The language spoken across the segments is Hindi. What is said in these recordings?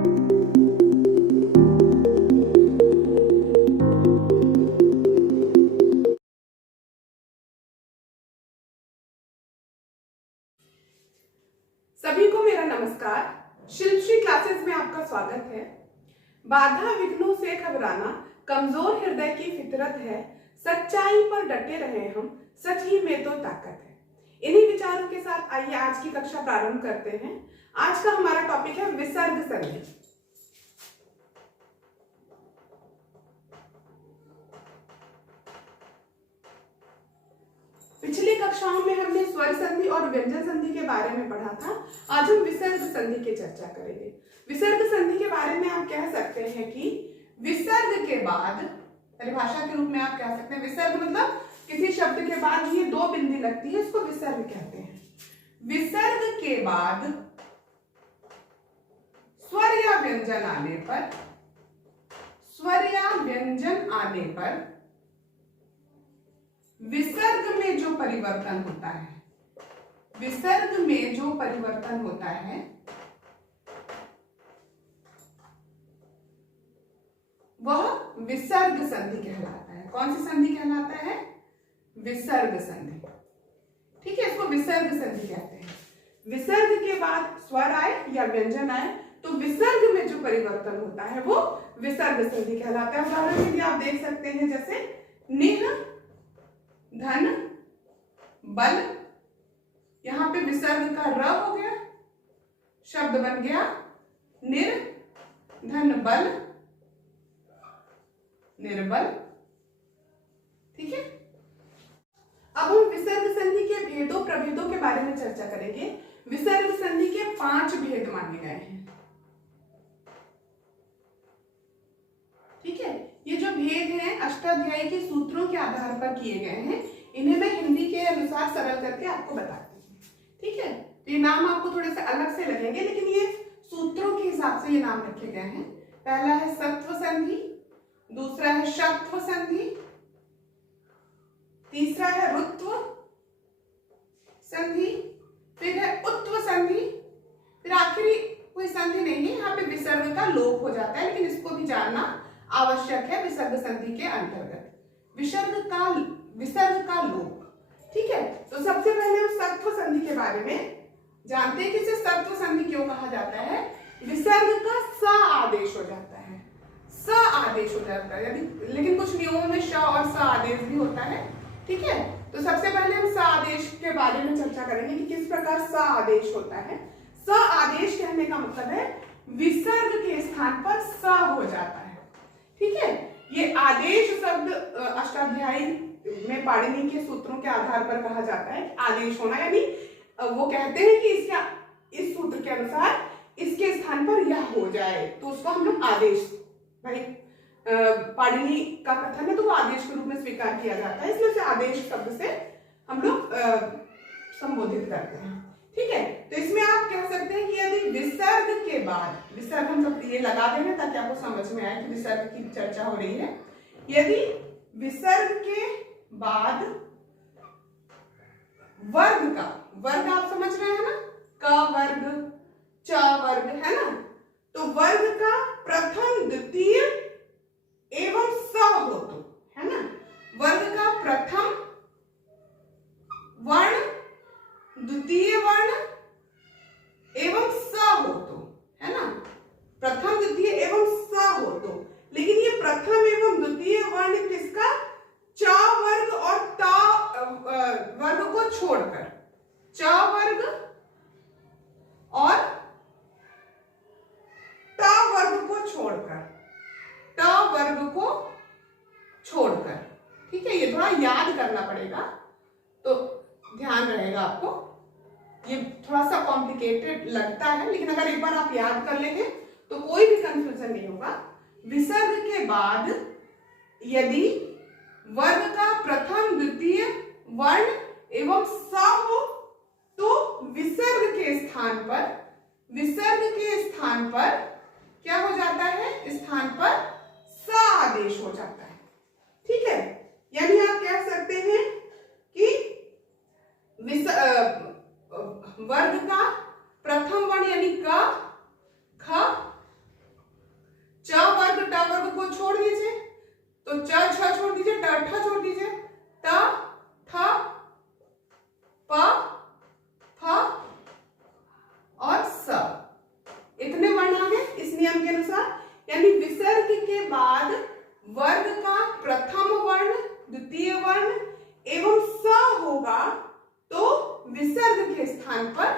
सभी को मेरा नमस्कार। शिल्पश्री क्लासेस में आपका स्वागत है। बाधा विघ्नों से घबराना कमजोर हृदय की फितरत है, सच्चाई पर डटे रहे हम, सच ही में तो ताकत है। इन्हीं विचारों के साथ आइए आज की कक्षा प्रारंभ करते हैं। आज का हमारा टॉपिक है विसर्ग संधि। पिछली कक्षाओं में हमने स्वर संधि और व्यंजन संधि के बारे में पढ़ा था। आज हम विसर्ग संधि की चर्चा करेंगे। विसर्ग संधि के बारे में आप कह सकते हैं कि विसर्ग के बाद, परिभाषा के रूप में आप कह सकते हैं, विसर्ग मतलब किसी शब्द के बाद ये दो बिंदी लगती है, इसको विसर्ग कहते हैं। विसर्ग के बाद स्वर या व्यंजन आने पर, स्वर या व्यंजन आने पर विसर्ग में जो परिवर्तन होता है, विसर्ग में जो परिवर्तन होता है वह विसर्ग संधि कहलाता है। कौन सी संधि कहलाता है? विसर्ग संधि। ठीक है, इसको विसर्ग संधि कहते हैं। विसर्ग के बाद स्वर आए या व्यंजन आए तो विसर्ग में जो परिवर्तन होता है वो विसर्ग संधि कहलाता है। उदाहरण के लिए आप देख सकते हैं, जैसे निह, धन, बल, यहां पे विसर्ग का र हो गया, शब्द बन गया निर, धन, बल, निर्बल। ठीक है, अब हम विसर्ग संधि के भेदों प्रभेदों के बारे में चर्चा करेंगे। विसर्ग संधि के 5 भेद माने गए हैं। ठीक है, ये जो भेद हैं अष्टाध्यायी के सूत्रों के आधार पर किए गए हैं। इन्हें मैं हिंदी के अनुसार सरल करके आपको बताती हूँ। ठीक है, तो ये नाम आपको थोड़े से अलग से लगेंगे, लेकिन ये सूत्रों के हिसाब से ये नाम रखे गए हैं। पहला है सत्व संधि, दूसरा है शक्त्व संधि, तीसरा है रुत्व संधि, फिर है उत्व संधि, फिर आखिरी कोई संधि नहीं है, यहाँ पे विसर्ग का लोप हो जाता है, लेकिन इसको भी जानना आवश्यक है। विसर्ग संधि के अंतर्गत विसर्ग का लोप। ठीक है, तो सबसे पहले हम सत्व संधि के बारे में जानते हैं कि इसे सत्व संधि क्यों कहा जाता है। विसर्ग का स आदेश हो जाता है, स आदेश हो जाता है, लेकिन कुछ नियमों में श और स आदेश भी होता है। ठीक है, तो सबसे पहले हम स आदेश के बारे में चर्चा करेंगे कि किस प्रकार स आदेश होता है। स आदेश कहने का मतलब है विसर्ग के स्थान पर स हो जाता है। ठीक है, ये आदेश शब्द अष्टाध्यायी में पाणिनि के सूत्रों के आधार पर कहा जाता है। आदेश होना यानी वो कहते हैं कि इस सूत्र के अनुसार इसके स्थान पर यह हो जाए, तो उसको हम लोग आदेश, भाई पाणिनि का कथन है तो वो आदेश के रूप में स्वीकार किया जाता है, इसलिए उसे आदेश शब्द से हम लोग संबोधित करते हैं। ठीक है, तो इसमें आप कह सकते हैं कि यदि विसर्ग के बाद, विसर्ग हम सब ये लगा देंगे ताकि आपको समझ में आए कि विसर्ग की चर्चा हो रही है। यदि विसर्ग के बाद वर्ग आप समझ रहे हैं ना, क वर्ग, च वर्ग, है ना, तो वर्ग का प्रथम, द्वितीय एवं स हो तो, है ना, वर्ग का प्रथम वर्ण, द्वितीय वर्ण एवं स हो तो, है ना, प्रथम, द्वितीय एवं स हो तो। लेकिन ये प्रथम एवं द्वितीय वर्ण किसका? च वर्ग और ट वर्ग को छोड़कर, च वर्ग और ट वर्ग को छोड़कर, ट वर्ग को छोड़कर। ठीक है, ये थोड़ा याद करना पड़ेगा तो ध्यान रहेगा आपको। ये थोड़ा सा कॉम्प्लिकेटेड लगता है, लेकिन अगर एक बार आप याद कर लेंगे तो कोई भी कंफ्यूजन नहीं होगा। विसर्ग के बाद यदि वर्ग का प्रथम, द्वितीय वर्ण एवं स हो तो विसर्ग के स्थान पर क्या हो जाता है? स्थान पर स आदेश हो जाता है। ठीक है, यानी आप कह सकते हैं कि वर्ग का प्रथम वर्ण यानी क, ख नियम के अनुसार, यानी विसर्ग के बाद वर्ग का प्रथम वर्ण, द्वितीय वर्ण एवं स होगा तो विसर्ग के स्थान पर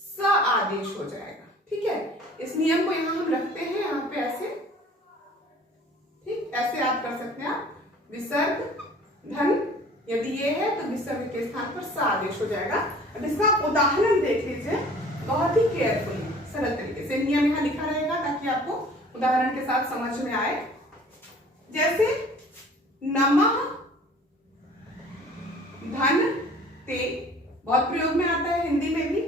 स आदेश हो जाएगा। ठीक है, इस नियम को यहां हम रखते हैं, यहाँ पे ऐसे, ठीक, ऐसे आप कर सकते हैं। आप विसर्ग धन यदि ये है तो विसर्ग के स्थान पर स आदेश हो जाएगा। अब इसका उदाहरण देख लीजिए बहुत ही केयरफुली, सरल तरीके से। नियम यहाँ लिखा रहेगा ताकि आपको उदाहरण के साथ समझ में आए। जैसे नमः धन ते, बहुत प्रयोग में आता है हिंदी में भी।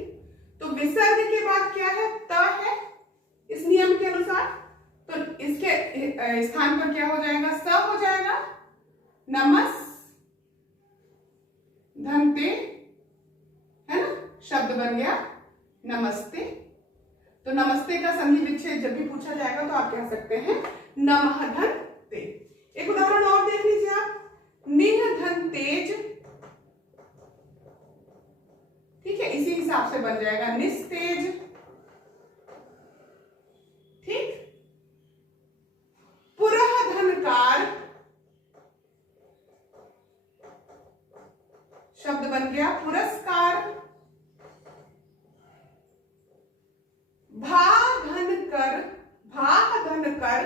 तो विसर्ग के बाद क्या है? त है इस नियम के अनुसार, तो इसके स्थान पर क्या हो जाएगा? स हो जाएगा। नमस धनते, है ना, शब्द बन गया नमस्ते। तो नमस्ते का संधि विच्छेद जब भी पूछा जाएगा तो आप कह सकते हैं नमः धन ते। एक उदाहरण और देख लीजिए आप, निह धन तेज, ठीक है, इसी हिसाब से बन जाएगा निस्तेज। ठीक, पुरह धनकार, शब्द बन गया पुरस्कार। भा धन कर, भा धन कर,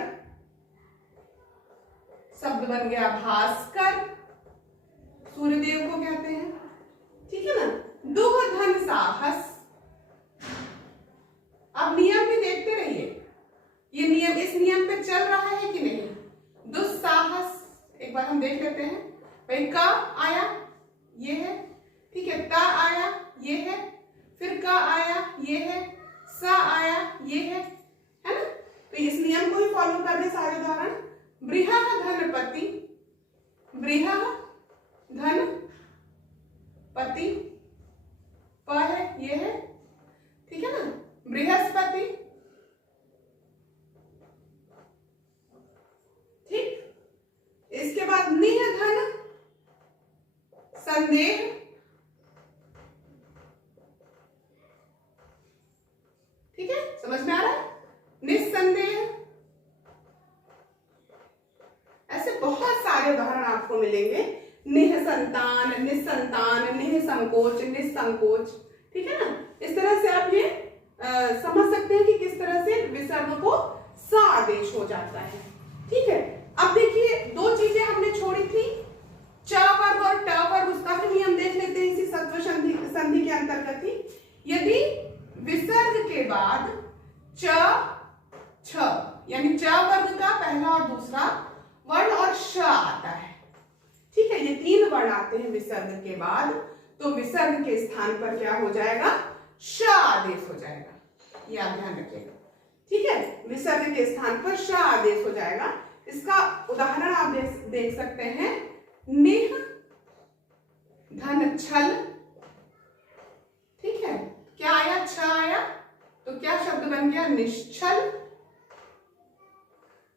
शब्द बन गया भास्कर, सूर्यदेव को कहते हैं। ठीक है ना। दुह धन साहस, अब नियम भी देखते रहिए, ये नियम इस नियम पे चल रहा है कि नहीं। दुस्साहस एक बार हम देख लेते हैं। भाई का आया, ये है, ठीक है, ता आया, ये है, फिर का आया, ये है, सा आया, ये है ना। तो इस नियम को ही फॉलो कर रहे सारे उदाहरण। बृहः धनपति, बृहः धन पति, प है, ये है, ठीक है ना। बृहस्पति, ठीक। इसके बाद निह धन संदेह, ठीक है, समझ में आ रहा है। निस्संदेह, ऐसे बहुत सारे उदाहरण आपको मिलेंगे। निःसंतान, निस्संतान, निःसंकोच, निस्संकोच, ठीक है ना। इस तरह से आप ये समझ सकते हैं कि किस तरह से विसर्ग को स आदेश हो जाता है। ठीक है, अब देखिए दो चीजें हमने छोड़ी थी, च वर्ग और ट वर्ग, उसका भी नियम देख लेते हैं इसी सत्व संधि के अंतर्गत ही। यदि विसर्ग के बाद च छ, यानी च वर्ग का पहला और दूसरा वर्ण और श आता है, ठीक है, ये तीन वर्ण आते हैं विसर्ग के बाद, तो विसर्ग के स्थान पर क्या हो जाएगा? श आदेश हो जाएगा। ये आप ध्यान रखिएगा, ठीक है, विसर्ग के स्थान पर श आदेश हो जाएगा। इसका उदाहरण आप देख सकते हैं। निह धन छल, ठीक है, क्या आया? छ आया, तो क्या शब्द बन गया? निश्चल।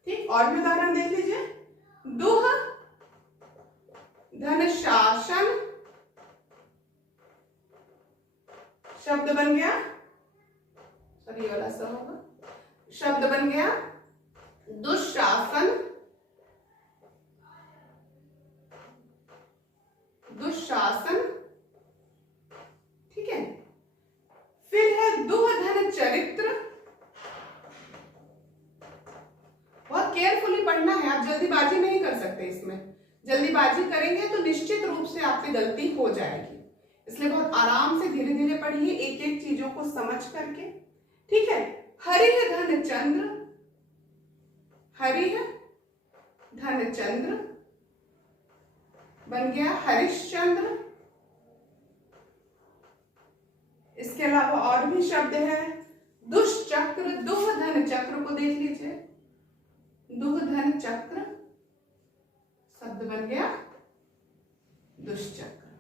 ठीक, और भी उदाहरण देख लीजिए। दुह धन शासन, शब्द बन गया, सॉरी वाला सा होगा, शब्द बन गया दुशासन, दुशासन, ठीक है। फिर है दुह धन चरित्र, बहुत केयरफुली पढ़ना है, आप जल्दीबाजी नहीं कर सकते इसमें। जल्दीबाजी करेंगे तो निश्चित रूप से आपसे गलती हो जाएगी, इसलिए बहुत आराम से धीरे धीरे पढ़िए, एक एक चीजों को समझ करके, ठीक है। हरिह धन चंद्र, हरिह धन चंद्र बन गया हरिश्चंद्र। इसके अलावा और भी शब्द है। दुष्चक्र, दुह धन चक्र को देख लीजिए, दुह धन चक्र, शब्द बन गया दुष्चक्र,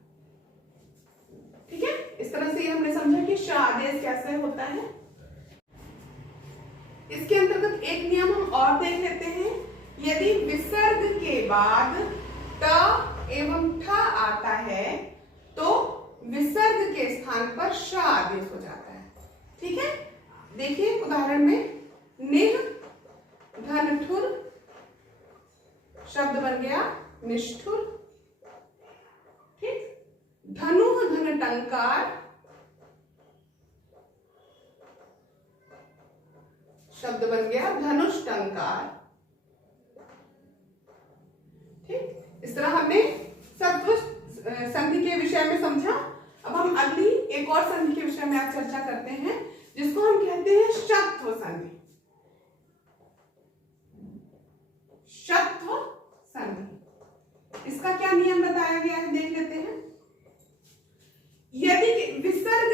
ठीक है। इस तरह से हमने समझा कि श आदेश कैसे होता है। इसके अंतर्गत एक नियम हम और देख लेते हैं। यदि विसर्ग के बाद ट एवं ठ आता है तो विसर्ग के स्थान पर श आदेश हो जाता है, ठीक है। देखिए उदाहरण में निह शब्द बन गया धनुष टंकार। ठीक, इस तरह हमने सत्व संधि के विषय में समझा। अब हम अगली एक और संधि के विषय में आज चर्चा करते हैं, जिसको हम कहते हैं षत्व संधि। षत्व संधि, इसका क्या नियम बताया गया है देख लेते हैं। यदि विसर्ग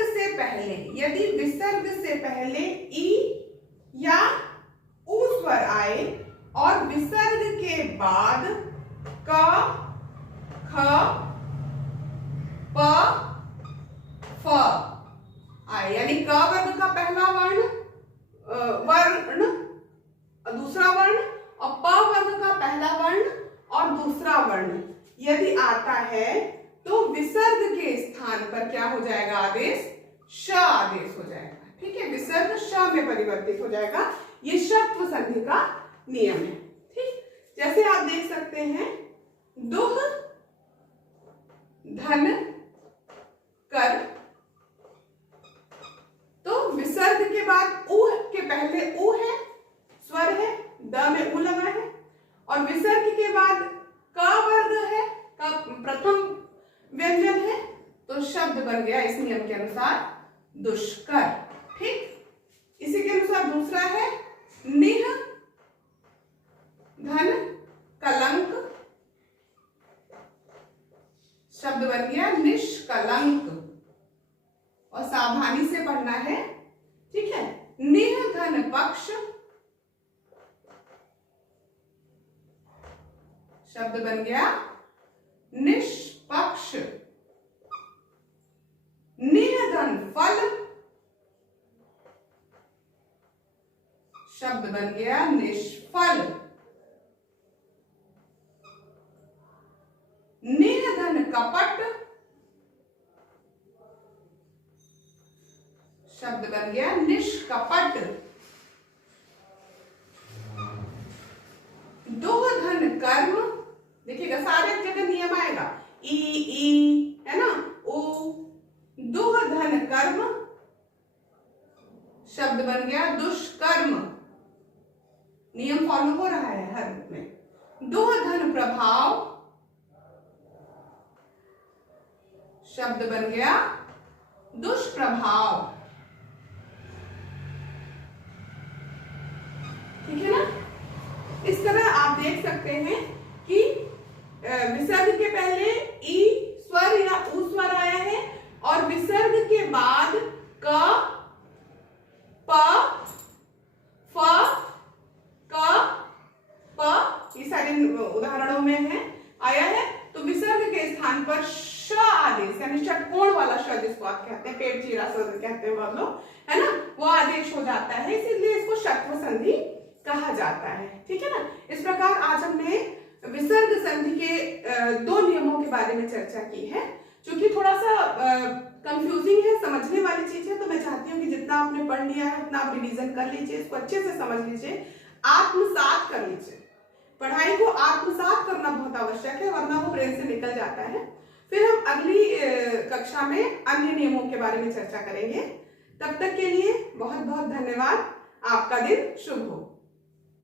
से पहले ई या ऊ स्वर आए और विसर्ग के बाद क, ख, प, फ आए, यानी क वर्ग का पहला वर्ण दूसरा वर्ण और प वर्ग का पहला वर्ण और दूसरा वर्ण यदि आता है तो विसर्ग के स्थान पर क्या हो जाएगा आदेश? श आदेश हो जाएगा। ठीक है, विसर्ग श में परिवर्तित हो जाएगा। ये षत्व संधि का नियम है। ठीक, जैसे आप देख सकते हैं, दुह धन कर, तो विसर्ग के बाद ऊ के पहले ऊ है, स्वर है, द में ऊ लगा है, और विसर्ग के बाद क वर्ग है, का प्रथम व्यंजन है, तो शब्द बन गया इस नियम के अनुसार दुष्कर। ठीक, इसी के अनुसार दूसरा है निह धन कलंक, शब्द बन गया निष्कलंक, और सावधानी से पढ़ना है। ठीक है, निह धन पक्ष, शब्द बन गया निष्पक्ष। निह धन फल, शब्द बन गया निष्फल। निह धन कपट, शब्द बन गया निष्कपट। दुह धन कर्म, देखिएगा सारे जगह नियम आएगा, ई है ना, ओ, दुह धन कर्म, शब्द बन गया दुष्कर्म। नियम फॉलो हो रहा है हर में। दुह धन प्रभाव, शब्द बन गया दुष्प्रभाव। ठीक है ना, इस तरह आप देख सकते हैं कि विसर्ग के पहले ई स्वर या ऊ स्वर आया है और विसर्ग के बाद क, प, फ, क, प, ये सारे उदाहरणों में है आया है, तो विसर्ग के स्थान पर श आदेश, यानी षटकोण वाला श जिसको आप कहते हैं, पेट चीरा स्वर कहते हैं बहुत लोग, है ना, वो आदेश हो जाता है, इसीलिए इसको षत्व संधि कहा जाता है। ठीक है ना, इस प्रकार आज हमने विसर्ग संधि के दो नियमों के बारे में चर्चा की है। क्योंकि थोड़ा सा कंफ्यूजिंग है, समझने वाली चीज है, तो मैं चाहती हूँ कि जितना आपने पढ़ लिया है उतना आप रिवीजन कर लीजिए, इसको अच्छे से समझ लीजिए, आत्मसात कर लीजिए। पढ़ाई को आत्मसात करना बहुत आवश्यक है, वरना वो ब्रेन से निकल जाता है। फिर हम अगली कक्षा में अन्य नियमों के बारे में चर्चा करेंगे। तब तक के लिए बहुत बहुत धन्यवाद। आपका दिन शुभ हो।